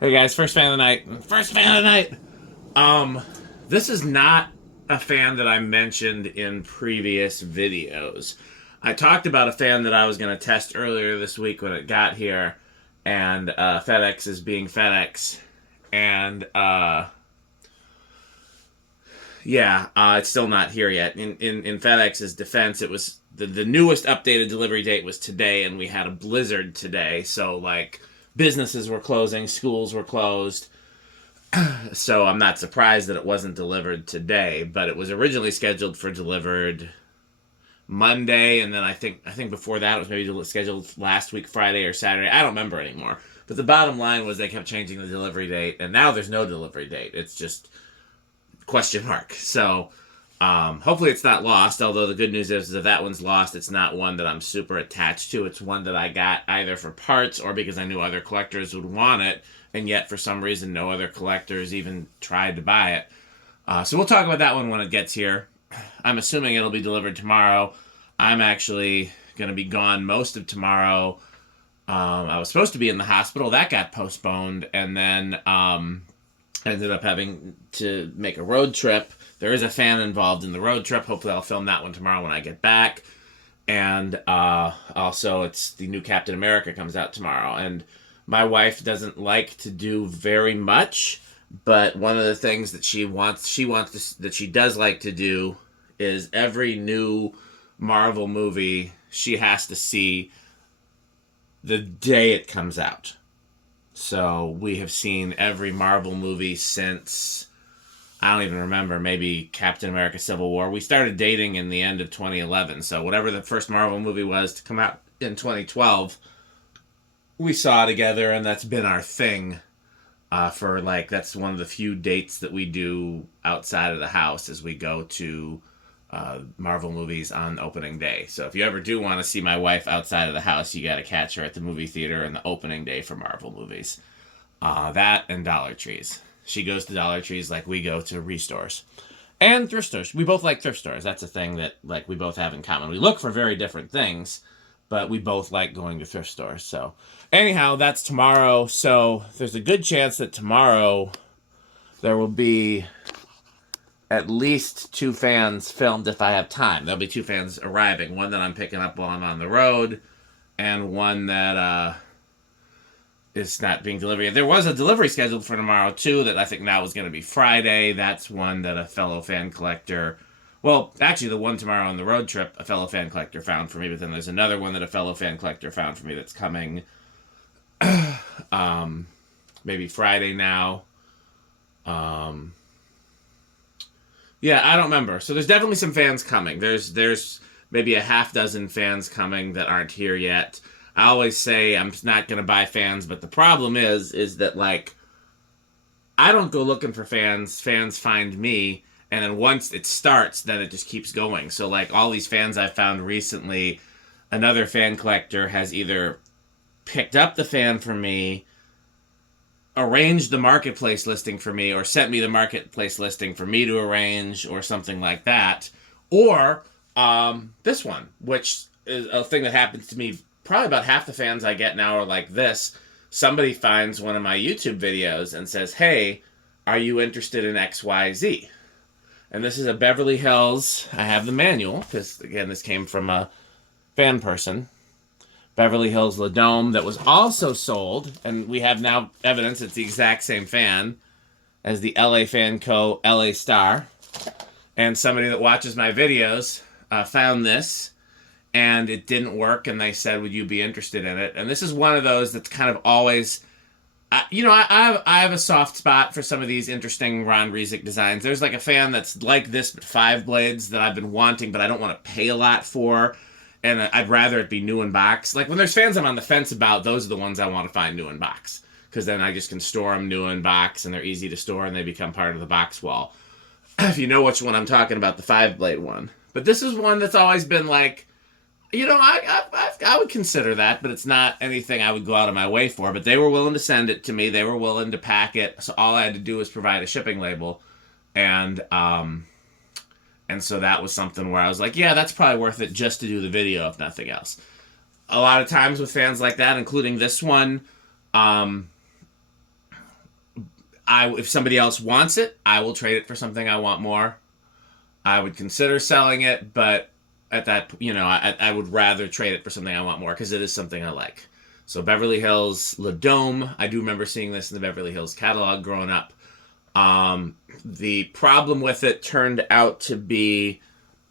Hey guys, first fan of the night. First fan of the night. This is not a fan that I mentioned in previous videos. I talked about a fan that I was going to test earlier this week when it got here, and FedEx is being FedEx, and it's still not here yet. In FedEx's defense, it was the newest updated delivery date was today, and we had a blizzard today, so like businesses were closing, schools were closed. So I'm not surprised that it wasn't delivered today, but it was originally scheduled for delivered Monday, and then I think before that it was maybe scheduled last week Friday or Saturday. I don't remember anymore. But the bottom line was they kept changing the delivery date, and now there's no delivery date. It's just question mark. So hopefully it's not lost, although the good news is if that one's lost, it's not one that I'm super attached to. It's one that I got either for parts or because I knew other collectors would want it, and yet for some reason no other collectors even tried to buy it. So we'll talk about that one when it gets here. I'm assuming it'll be delivered tomorrow. I'm actually going to be gone most of tomorrow. I was supposed to be in the hospital. That got postponed, and then I ended up having to make a road trip. There is a fan involved in the road trip. Hopefully I'll film that one tomorrow when I get back. And also it's the new Captain America comes out tomorrow. And my wife doesn't like to do very much, but one of the things that she does like to do is every new Marvel movie she has to see the day it comes out. So we have seen every Marvel movie since, I don't even remember, maybe Captain America Civil War. We started dating in the end of 2011. So whatever the first Marvel movie was to come out in 2012, we saw together, and that's been our thing for that's one of the few dates that we do outside of the house as we go to Marvel movies on opening day. So if you ever do want to see my wife outside of the house, you got to catch her at the movie theater on the opening day for Marvel movies. That and Dollar Trees. She goes to Dollar Trees like we go to restores. And thrift stores. We both like thrift stores. That's a thing that we both have in common. We look for very different things, but we both like going to thrift stores. So anyhow, that's tomorrow. So there's a good chance that tomorrow there will be at least 2 fans filmed if I have time. There'll be 2 fans arriving. One that I'm picking up while I'm on the road, and one that is not being delivered. There was a delivery scheduled for tomorrow, too, that I think now is going to be Friday. That's one that a fellow fan collector... Well, actually, the one tomorrow on the road trip, a fellow fan collector found for me, but then there's another one that a fellow fan collector found for me that's coming maybe Friday now. Yeah, I don't remember. So there's definitely some fans coming. There's maybe a half dozen fans coming that aren't here yet. I always say I'm not going to buy fans, but the problem is that I don't go looking for fans. Fans find me, and then once it starts, then it just keeps going. So all these fans I found recently, another fan collector has either picked up the fan for me, arranged the marketplace listing for me, or sent me the marketplace listing for me to arrange, or something like that. Or this one, which is a thing that happens to me. Probably about half the fans I get now are like this. Somebody finds one of my YouTube videos and says, hey, are you interested in XYZ? And this is a Beverly Hills. I have the manual, because, again, this came from a fan person. Beverly Hills La Dome that was also sold, and we have now evidence it's the exact same fan as the LA Fan Co. LA Star. And somebody that watches my videos found this, and it didn't work, and they said, would you be interested in it? And this is one of those that's kind of always... I have a soft spot for some of these interesting Ron Rezick designs. There's a fan that's like this, but 5 blades that I've been wanting, but I don't want to pay a lot for. And I'd rather it be new in box. When there's fans I'm on the fence about, those are the ones I want to find new in box. Because then I just can store them new in box, and they're easy to store, and they become part of the box wall. If you know which one I'm talking about, the 5-blade one. But this is one that's always been I would consider that, but it's not anything I would go out of my way for. But they were willing to send it to me. They were willing to pack it. So all I had to do was provide a shipping label. And so that was something where I was like, yeah, that's probably worth it just to do the video, if nothing else. A lot of times with fans like that, including this one, if somebody else wants it, I will trade it for something I want more. I would consider selling it, but at that, I would rather trade it for something I want more because it is something I like. So Beverly Hills Le Dome, I do remember seeing this in the Beverly Hills catalog growing up. The problem with it turned out to be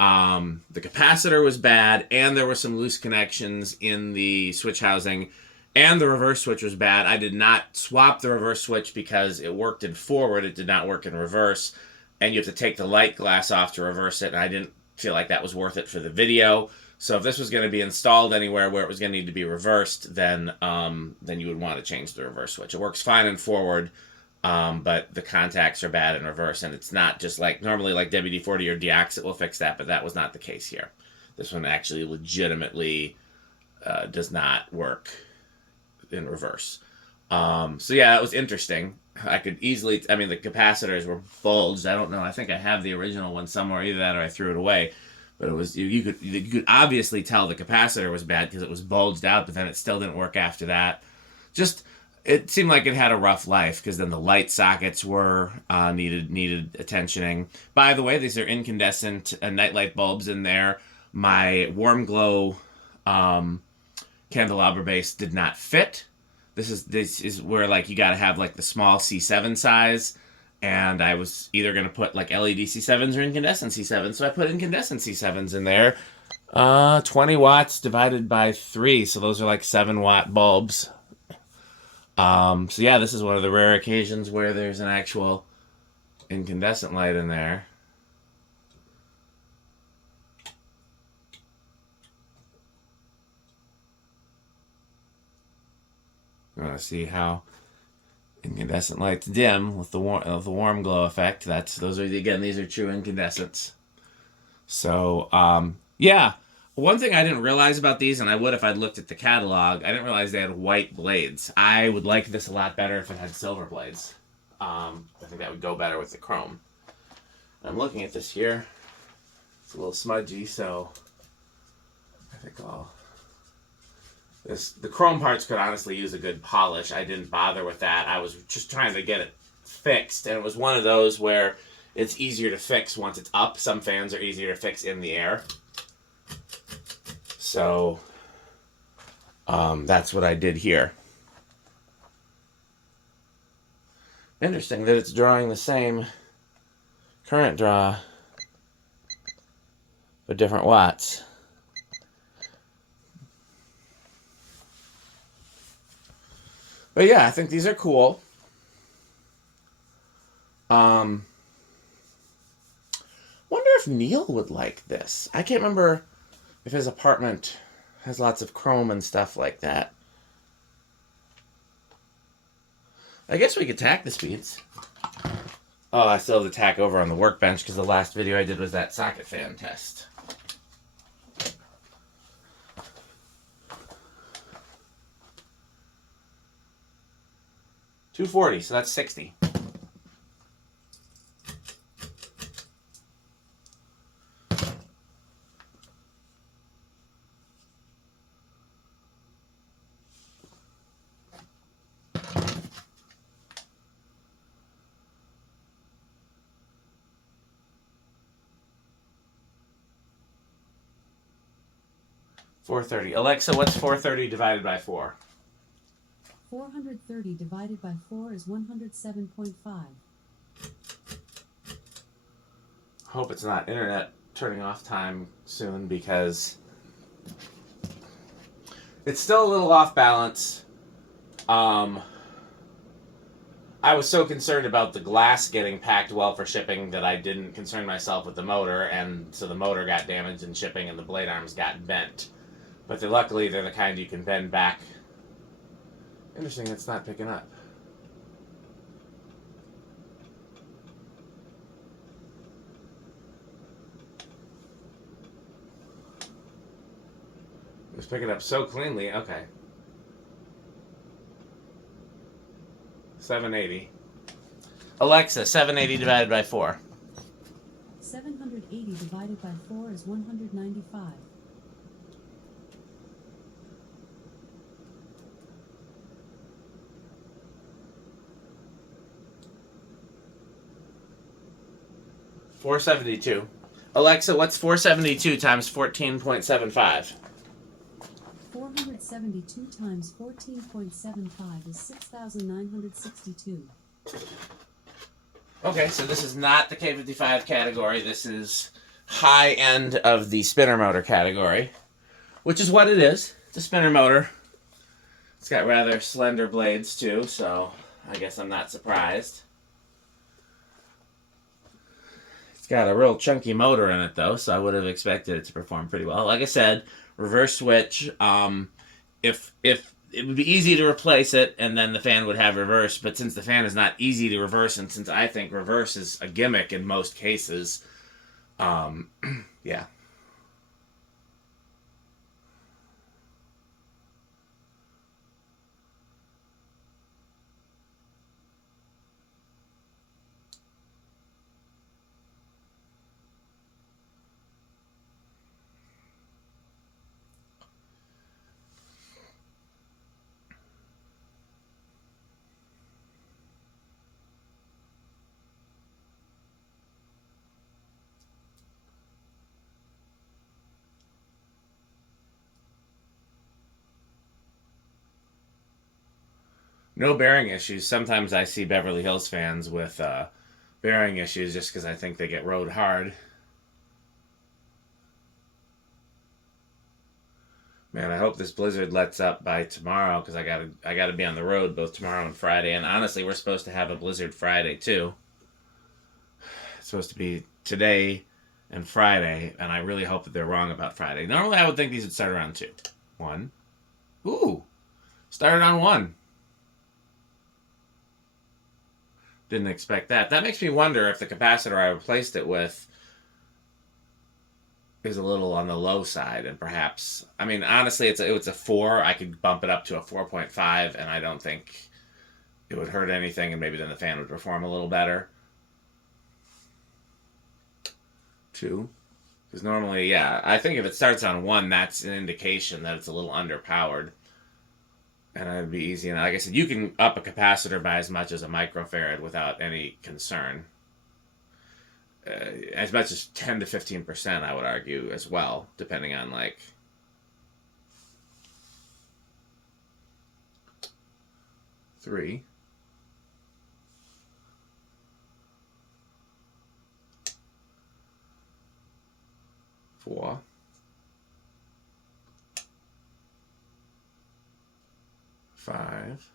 the capacitor was bad, and there were some loose connections in the switch housing, and the reverse switch was bad. I did not swap the reverse switch because it worked in forward. It did not work in reverse, and you have to take the light glass off to reverse it, and I didn't feel like that was worth it for the video. So if this was going to be installed anywhere where it was going to need to be reversed, then you would want to change the reverse switch. It works fine in forward, but the contacts are bad in reverse, and it's not just like normally like WD-40 or Deoxit will fix that, but that was not the case here. This one actually legitimately does not work in reverse. So yeah, that was interesting. I could easily, the capacitors were bulged. I don't know. I think I have the original one somewhere. Either that or I threw it away. But it was you could obviously tell the capacitor was bad because it was bulged out, but then it still didn't work after that. Just it seemed like it had a rough life because then the light sockets were needed attentioning. By the way, these are incandescent nightlight bulbs in there. My warm glow candelabra base did not fit. This is where like you got to have like the small C7 size, and I was either going to put like LED C7s or incandescent C7s, so I put incandescent C7s in there. 20 watts divided by 3, so those are like 7-watt bulbs. So yeah, this is one of the rare occasions where there's an actual incandescent light in there. You want to see how incandescent lights dim with the warm glow effect. These are true incandescents. So yeah, one thing I didn't realize about these, and I would if I'd looked at the catalog, I didn't realize they had white blades. I would like this a lot better if it had silver blades. I think that would go better with the chrome. I'm looking at this here. It's a little smudgy, so I think the chrome parts could honestly use a good polish. I didn't bother with that. I was just trying to get it fixed, and it was one of those where it's easier to fix once it's up. Some fans are easier to fix in the air. So that's what I did here. Interesting that it's drawing the same current draw, but different watts. But yeah, I think these are cool. Wonder if Neil would like this. I can't remember if his apartment has lots of chrome and stuff like that. I guess we could tack the speeds. Oh, I still have the tack over on the workbench because the last video I did was that socket fan test. $240, so that's $60. $430. Alexa, what's 430 divided by 4? 430 divided by 4 is 107.5. Hope it's not internet turning off time soon because it's still a little off balance. I was so concerned about the glass getting packed well for shipping that I didn't concern myself with the motor, and so the motor got damaged in shipping and the blade arms got bent. But luckily they're the kind you can bend back. Interesting, it's not picking up. It's picking up so cleanly. Okay. 780. Alexa, 780 divided by 4. 780 divided by 4 is 195. 472. Alexa, what's 472 times 14.75? 472 times 14.75 is 6,962. Okay, so this is not the K55 category. This is high end of the spinner motor category, which is what it is. It's a spinner motor. It's got rather slender blades too, so I guess I'm not surprised. It's got a real chunky motor in it though, so I would have expected it to perform pretty well. Like I said, reverse switch. If it would be easy to replace it, and then the fan would have reverse. But since the fan is not easy to reverse, and since I think reverse is a gimmick in most cases, yeah. No bearing issues. Sometimes I see Beverly Hills fans with bearing issues just because I think they get rode hard. Man, I hope this blizzard lets up by tomorrow because I gotta be on the road both tomorrow and Friday. And honestly, we're supposed to have a blizzard Friday too. It's supposed to be today and Friday, and I really hope that they're wrong about Friday. Normally, I would think these would start around 2. 1. Ooh, started on 1. Didn't expect that. That makes me wonder if the capacitor I replaced it with is a little on the low side, and perhaps, I mean, honestly, it's a 4. I could bump it up to a 4.5, and I don't think it would hurt anything, and maybe then the fan would perform a little better. 2. Because normally, yeah, I think if it starts on 1, that's an indication that it's a little underpowered. And it'd be easy. And like I said, you can up a capacitor by as much as a microfarad without any concern. As much as 10 to 15%, I would argue, as well, depending on, like... Three. 4. 5.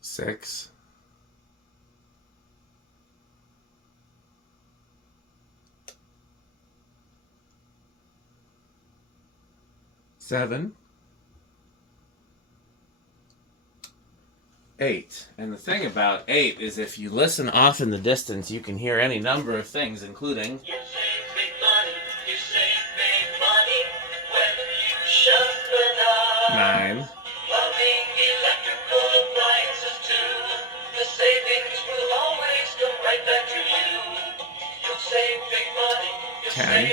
6. 7. 8. And the thing about 8 is if you listen off in the distance, you can hear any number of things, including... 9. 10.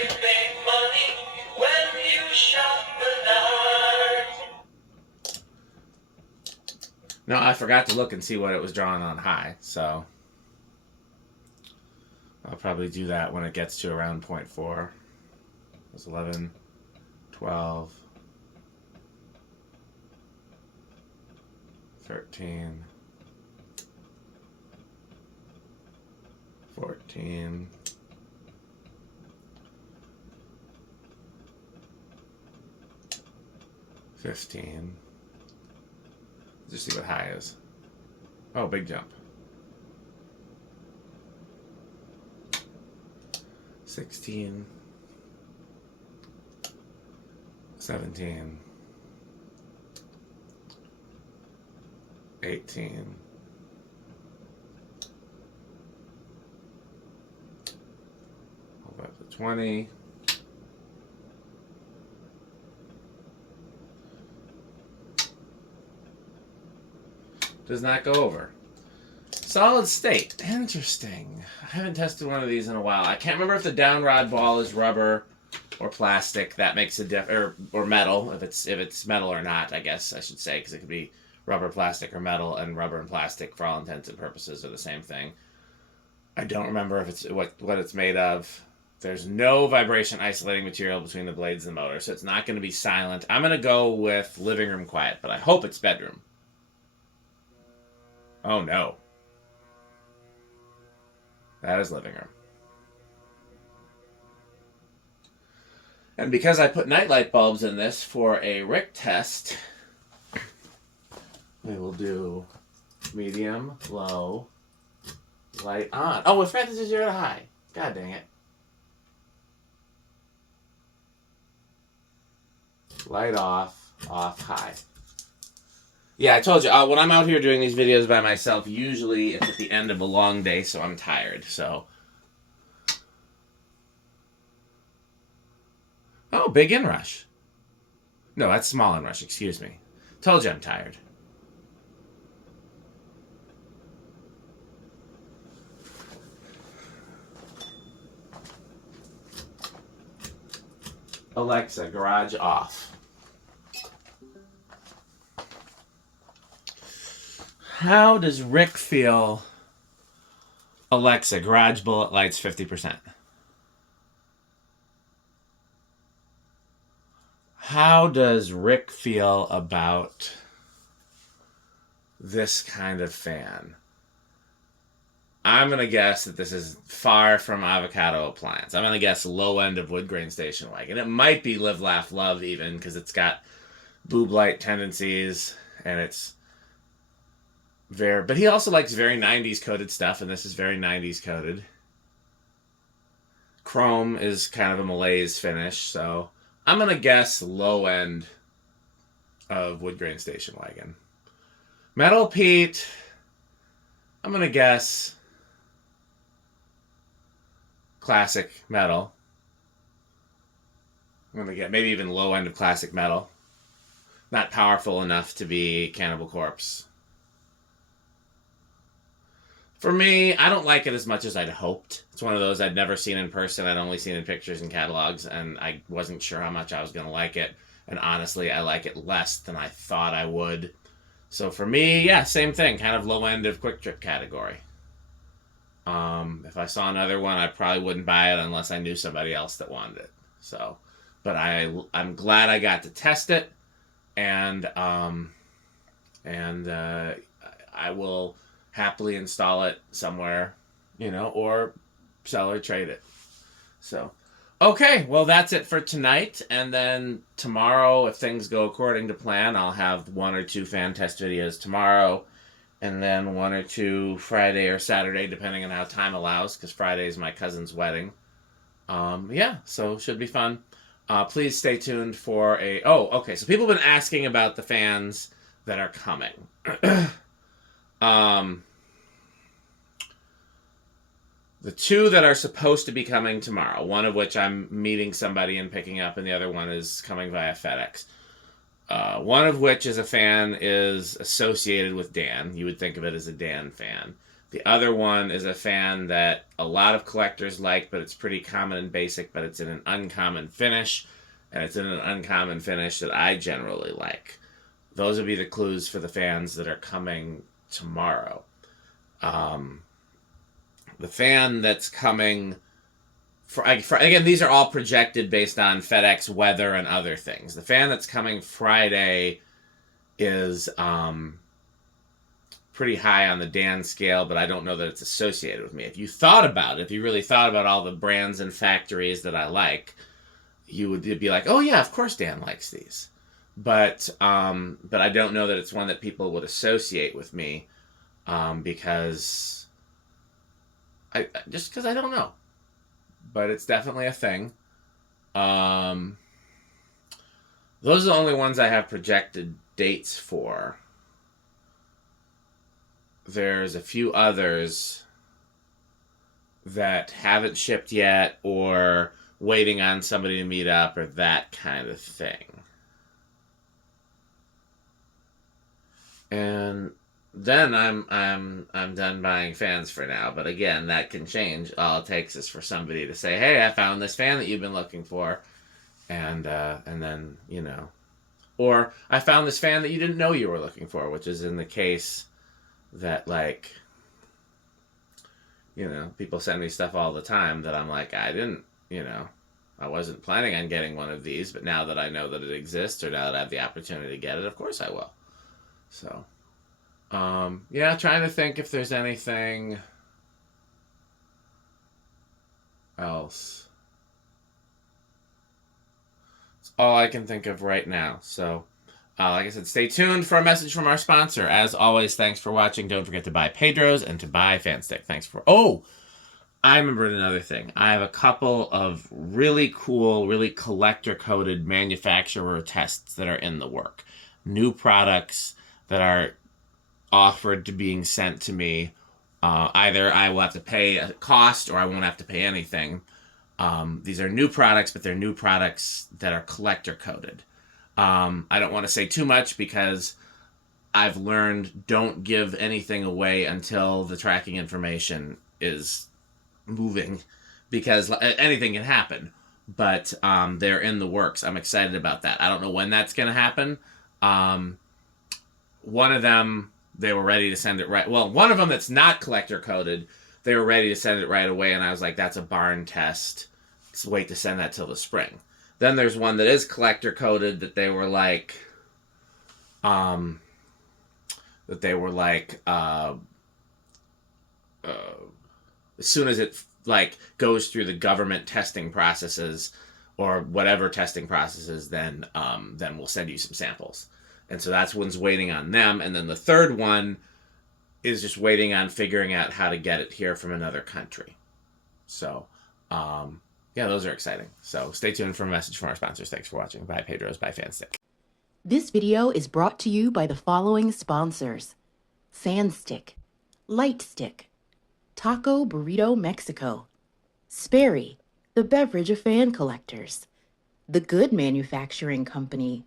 No, I forgot to look and see what it was drawing on high, so I'll probably do that when it gets to around 0.4. It was 11, 12, 13, 14, 15. Just see what high is. Oh, big jump. 16, 17, 18, 20. Does not go over. Solid state. Interesting. I haven't tested one of these in a while. I can't remember if the down rod ball is rubber or plastic. That makes a or metal. If it's metal or not, I guess I should say, because it could be rubber, plastic, or metal, and rubber and plastic, for all intents and purposes, are the same thing. I don't remember if it's what it's made of. There's no vibration isolating material between the blades of the motor, so it's not going to be silent. I'm going to go with living room quiet, but I hope it's bedroom. Oh no. That is living room. And because I put nightlight bulbs in this for a Rick test, we will do medium, low, light on. Oh, we forgot this is 0 to high. God dang it. Light off, off, high. Yeah, I told you, when I'm out here doing these videos by myself, usually it's at the end of a long day, so I'm tired, so. Oh, big inrush. No, that's small inrush, excuse me. Told you I'm tired. Alexa, garage off. How does Rick feel? Alexa, garage bullet lights 50%. How does Rick feel about this kind of fan? I'm going to guess that this is far from avocado appliance. I'm going to guess low end of wood grain station wagon. It might be live, laugh, love even, because it's got boob light tendencies, and it's very... But he also likes very 90s coded stuff, and this is very 90s coded. Chrome is kind of a malaise finish, so I'm going to guess low end of wood grain station wagon. Metal Pete, I'm going to guess classic metal. I'm going to get maybe even low end of classic metal. Not powerful enough to be Cannibal Corpse. For me, I don't like it as much as I'd hoped. It's one of those I'd never seen in person. I'd only seen in pictures and catalogs, and I wasn't sure how much I was going to like it. And honestly, I like it less than I thought I would. So for me, yeah, same thing. Kind of low end of quick trip category. If I saw another one, I probably wouldn't buy it unless I knew somebody else that wanted it. So, but I'm glad I got to test it, and I will happily install it somewhere, or sell or trade it. So, okay, well, that's it for tonight. And then tomorrow, if things go according to plan, I'll have 1 or 2 fan test videos tomorrow. And then 1 or 2 Friday or Saturday, depending on how time allows, because Friday is my cousin's wedding. Yeah, so should be fun. Please stay tuned for a... Oh, okay, so people have been asking about the fans that are coming. The 2 that are supposed to be coming tomorrow, one of which I'm meeting somebody and picking up, and the other one is coming via FedEx. One of which is a fan is associated with Dan. You would think of it as a Dan fan. The other one is a fan that a lot of collectors like, but it's pretty common and basic, but it's in an uncommon finish, and it's in an uncommon finish that I generally like. Those would be the clues for the fans that are coming tomorrow. The fan that's coming... again, these are all projected based on FedEx weather and other things. The fan that's coming Friday is pretty high on the Dan scale, but I don't know that it's associated with me. If you thought about it, if you really thought about all the brands and factories that I like, you would be like, oh yeah, of course Dan likes these. But I don't know that it's one that people would associate with me, because I don't know. But it's definitely a thing. Those are the only ones I have projected dates for. There's a few others that haven't shipped yet, or waiting on somebody to meet up, or that kind of thing. And then I'm done buying fans for now. But again, that can change. All it takes is for somebody to say, "Hey, I found this fan that you've been looking for," and then Or I found this fan that you didn't know you were looking for, which is in the case that, like, people send me stuff all the time that I'm like, I didn't, I wasn't planning on getting one of these, but now that I know that it exists, or now that I have the opportunity to get it, of course I will. So, yeah, trying to think if there's anything else. It's all I can think of right now. So, like I said, stay tuned for a message from our sponsor. As always, thanks for watching. Don't forget to buy Pedro's and to buy Fanstick. Thanks for... Oh! I remembered another thing. I have a couple of really cool, really collector-coded manufacturer tests that are in the work. New products that are offered to being sent to me. Either I will have to pay a cost or I won't have to pay anything. These are new products, but they're new products that are collector-coded. I don't want to say too much because I've learned don't give anything away until the tracking information is moving, because anything can happen, but they're in the works. I'm excited about that. I don't know when that's going to happen. One of them, they were ready to send it right. Well, one of them that's not collector coded, they were ready to send it right away, and I was like, that's a barn test. Let's wait to send that till the spring. Then there's one that is collector coded that they were like, as soon as it like goes through the government testing processes or whatever testing processes, then we'll send you some samples. And so that's one's waiting on them. And then the third one is just waiting on figuring out how to get it here from another country. So, yeah, those are exciting. So stay tuned for a message from our sponsors. Thanks for watching. Bye, Pedro's. Bye, Fanstick. This video is brought to you by the following sponsors: Sandstick, Lightstick, Taco Burrito Mexico, Sperry, the beverage of fan collectors, The Good Manufacturing Company,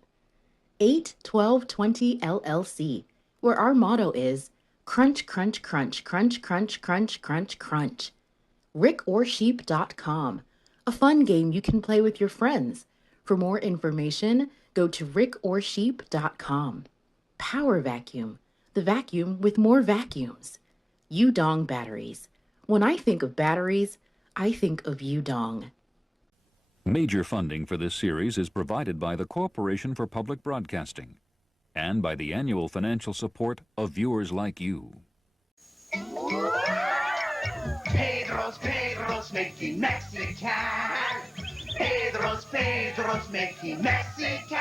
81220 LLC, where our motto is crunch, crunch, crunch, crunch, crunch, crunch, crunch, crunch. rickorsheep.com, a fun game you can play with your friends. For more information, go to rickorsheep.com. Power Vacuum, the vacuum with more vacuums. Udong Batteries. When I think of batteries, I think of Udong. Major funding for this series is provided by the Corporation for Public Broadcasting and by the annual financial support of viewers like you. Pedro's making Mexican. Pedro's making Mexican.